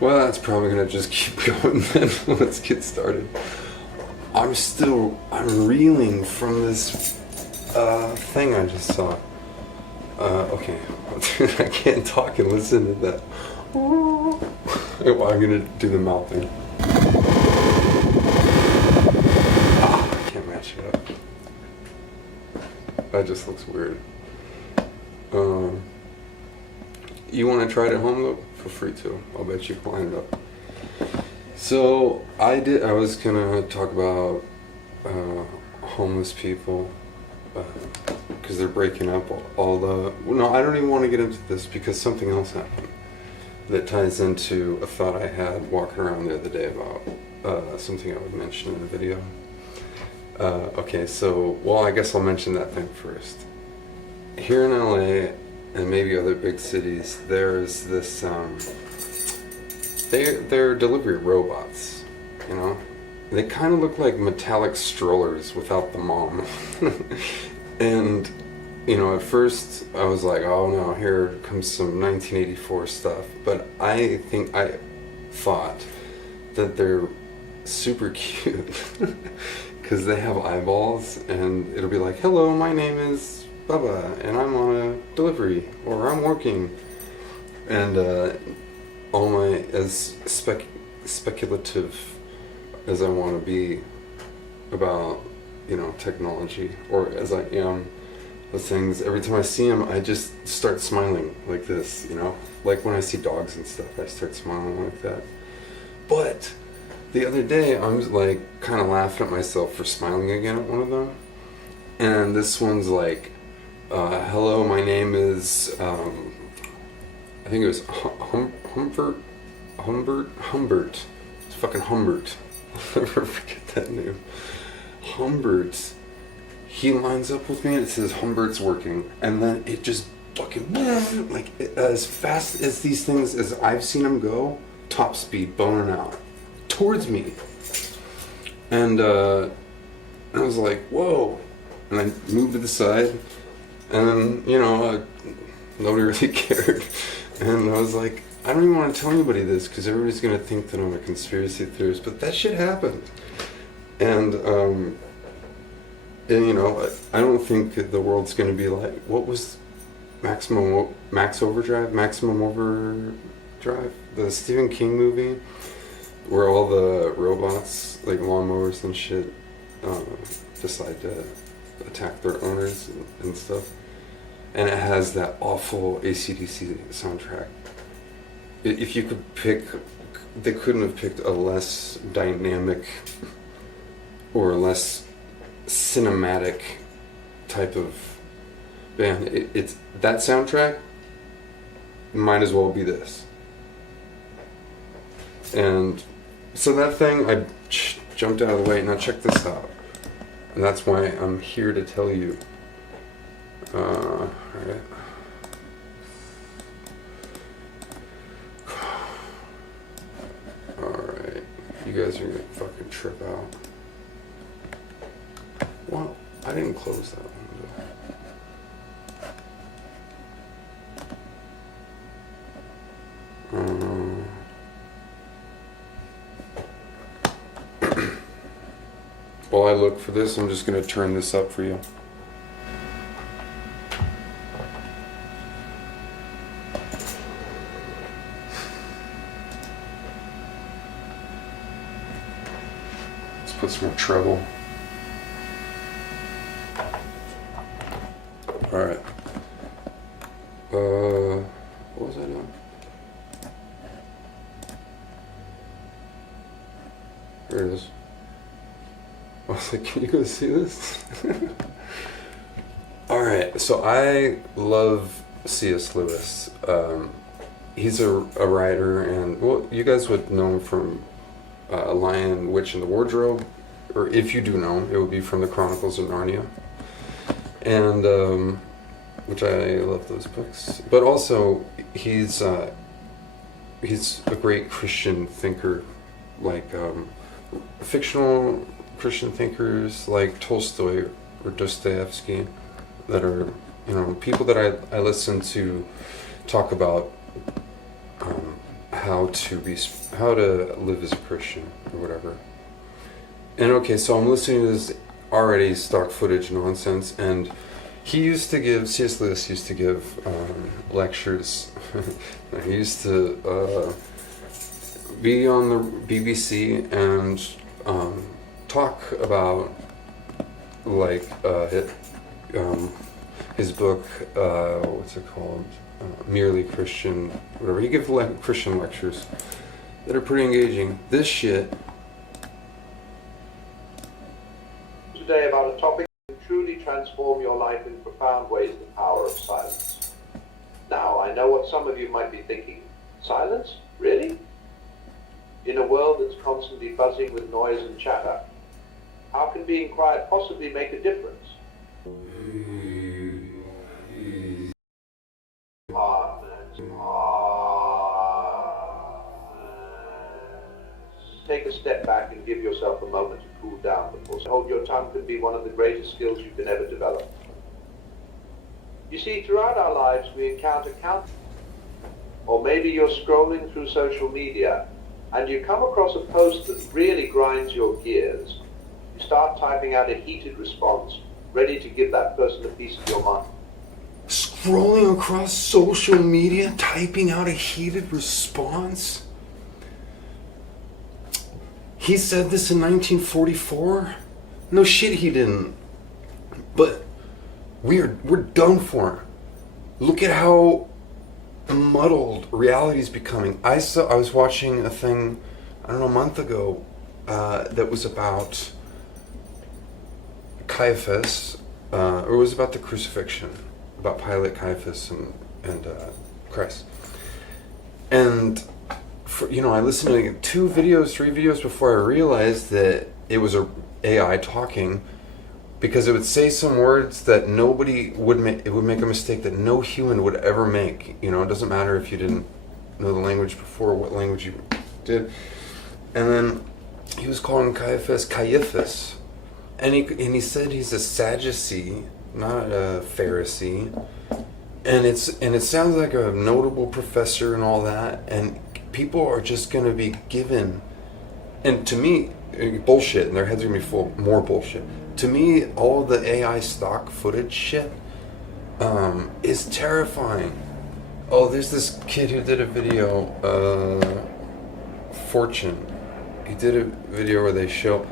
Well, that's probably gonna just keep going then. Let's get started. I'm reeling from this thing I just saw. Okay. I can't talk and listen to that. Well, I'm gonna do the mouth thing. I can't match it up. That just looks weird. You want to try it at home though? Feel free to. I'll bet you can line it up. So I was gonna talk about homeless people because they're breaking up all the. No, I don't even want to get into this because something else happened that ties into a thought I had walking around the other day about something I would mention in the video. Okay, so I guess I'll mention that thing first. Here in LA and maybe other big cities, there's this. They're delivery robots, you know? They kind of look like metallic strollers without the mom. And, you know, at first I was like, oh no, here comes some 1984 stuff. But I thought that they're super cute because they have eyeballs and it'll be like, hello, my name is Bubba and I'm on a delivery or I'm working. And, all my, as speculative as I want to be about, you know, technology, or as I am with things, every time I see them, I just start smiling like this, you know? Like when I see dogs and stuff, I start smiling like that. But the other day, I was like kind of laughing at myself for smiling again at one of them. And this one's like, hello, my name is, I think it was Humbert. It's fucking Humbert. I'll never forget that name. Humbert. He lines up with me and it says Humbert's working. And then it just fucking, like, as fast as these things, as I've seen them go, top speed, boning out, towards me. And I was like, whoa. And I moved to the side. And then, you know, nobody really cared. And I was like, I don't even want to tell anybody this because everybody's going to think that I'm a conspiracy theorist, but that shit happened. And you know, I don't think that the world's going to be like, what was Maximum Overdrive, the Stephen King movie, where all the robots, like lawnmowers and shit, decide to attack their owners and stuff. And it has that awful AC/DC soundtrack. If you could pick, they couldn't have picked a less dynamic or a less cinematic type of band. It's that soundtrack might as well be this. And so that thing, I jumped out of the way. Now check this out. And that's why I'm here to tell you. Alright. Alright. You guys are gonna fucking trip out. Well, I didn't close that window. While I look for this, I'm just gonna turn this up for you. Put some more treble. Alright. What was I doing? Here it is. I was like, can you guys see this? Alright, so I love C.S. Lewis. He's a writer, and, well, you guys would know him from Lion, Witch, and the Wardrobe, or if you do know him, it would be from the Chronicles of Narnia, and which I love those books. But also, he's a great Christian thinker, like fictional Christian thinkers like Tolstoy or Dostoevsky, that are, you know, people that I listen to talk about how to live as a Christian or whatever. And okay, so I'm listening to this already stock footage nonsense, and C.S. Lewis used to give lectures. He used to be on the BBC and talk about like his book, what's it called? Merely Christian, whatever. He gives Christian lectures that are pretty engaging. This shit. Today about a topic that can truly transform your life in profound ways, the power of silence. Now, I know what some of you might be thinking. Silence? Really? In a world that's constantly buzzing with noise and chatter, how can being quiet possibly make a difference? Take a step back and give yourself a moment to cool down before. Hold your tongue can be one of the greatest skills you can ever develop. You see, throughout our lives we encounter countless, or maybe you're scrolling through social media and you come across a post that really grinds your gears. You start typing out a heated response, ready to give that person a piece of your mind. Scrolling across social media, typing out a heated response? He said this in 1944? No shit, he didn't. But we're done for. Look at how muddled reality is becoming. I was watching a thing, I don't know, a month ago, that was about Caiaphas, or it was about the crucifixion, about Pilate, Caiaphas, and Christ. And I listened to 3 videos before I realized that it was a AI talking, because it would say some words that nobody would make. It would make a mistake that no human would ever make. It doesn't matter if you didn't know the language before, what language you did. And then he was calling Caiaphas, and he said he's a Sadducee, not a Pharisee, and it sounds like a notable professor and all that, and people are just going to be given, and to me, bullshit, and their heads are going to be full of more bullshit. To me, all the AI stock footage shit is terrifying. Oh, there's this kid who did a video, Fortune. He did a video where they show,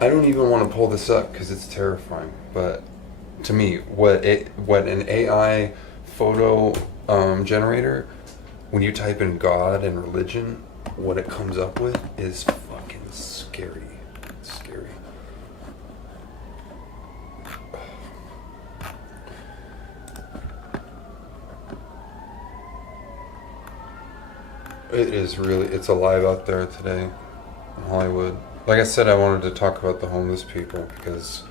I don't even want to pull this up because it's terrifying, but to me, what an AI photo generator, when you type in God and religion, what it comes up with is fucking scary. It's scary. It's alive out there today in Hollywood. Like I said, I wanted to talk about the homeless people because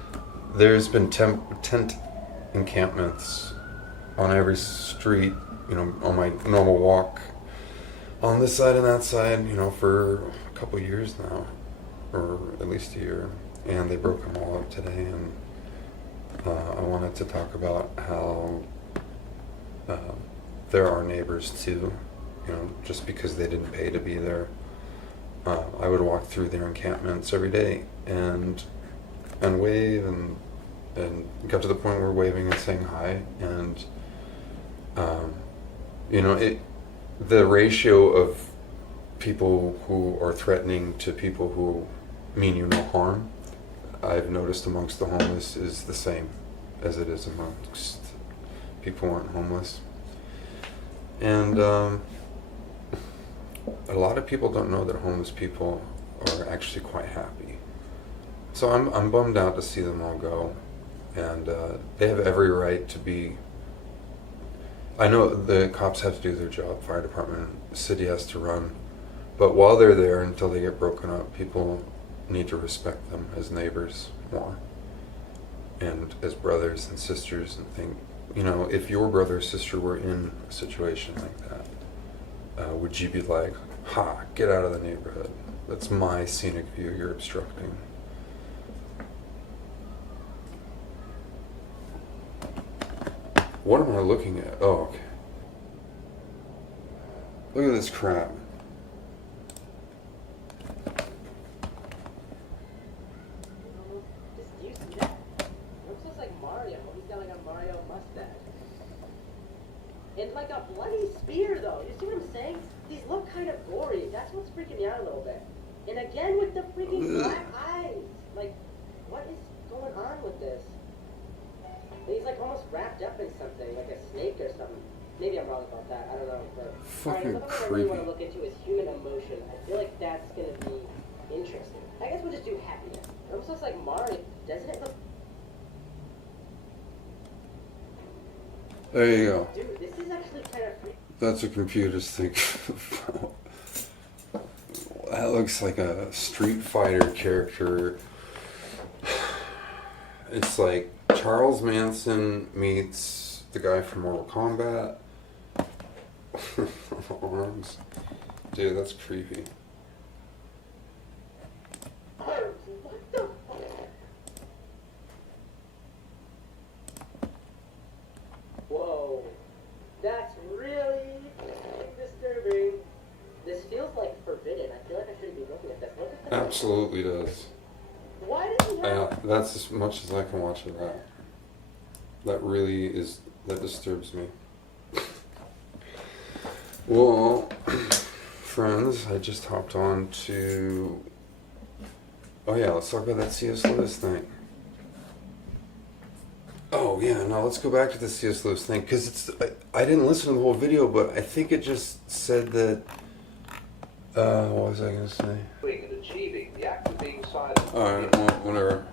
there's been tent encampments on every street, on my normal walk, on this side and that side, for a couple years now, or at least a year, and they broke them all up today, and I wanted to talk about how they're our neighbors too, just because they didn't pay to be there. I would walk through their encampments every day and wave and got to the point where waving and saying hi, and the ratio of people who are threatening to people who mean you no harm, I've noticed amongst the homeless is the same as it is amongst people who aren't homeless. And a lot of people don't know that homeless people are actually quite happy. So I'm bummed out to see them all go, and they have every right to be. I know the cops have to do their job, fire department, the city has to run, but while they're there, until they get broken up, people need to respect them as neighbors more, and as brothers and sisters, and think, if your brother or sister were in a situation like that, would you be like, get out of the neighborhood, that's my scenic view, you're obstructing. What am I looking at? Oh, okay. Look at this crap. And like a bloody spear, though. You see what I'm saying? These look kind of gory. That's what's freaking me out a little bit. And again with the freaking black eyes. Like, what is going on with this? And he's like almost wrapped up in something, like a snake or something. Maybe I'm wrong about that. I don't know. But Fucking another one I really creepy. want to look into is human emotion. I feel like that's gonna be interesting. I guess we'll just do happiness. It almost looks like Mari. Doesn't it look? There you go. Dude, this is actually kind of freaky. That's what computers think. That looks like a Street Fighter character. It's like Charles Manson meets the guy from Mortal Kombat. Arms. Dude, that's creepy. What the fuck? Whoa. That's really disturbing. This feels like forbidden. I feel like I shouldn't be looking at this. Look at this. Absolutely does. Why does he have... That's as much as I can watch of that. That really is, that disturbs me. Well, friends, I just hopped on to... Oh yeah, let's talk about that C.S Lewis thing. Oh yeah, no, let's go back to the C.S Lewis thing, because it's... I didn't listen to the whole video, but I think it just said that... what was I going to say? And achieving, the act of being silent. Alright, well, whatever.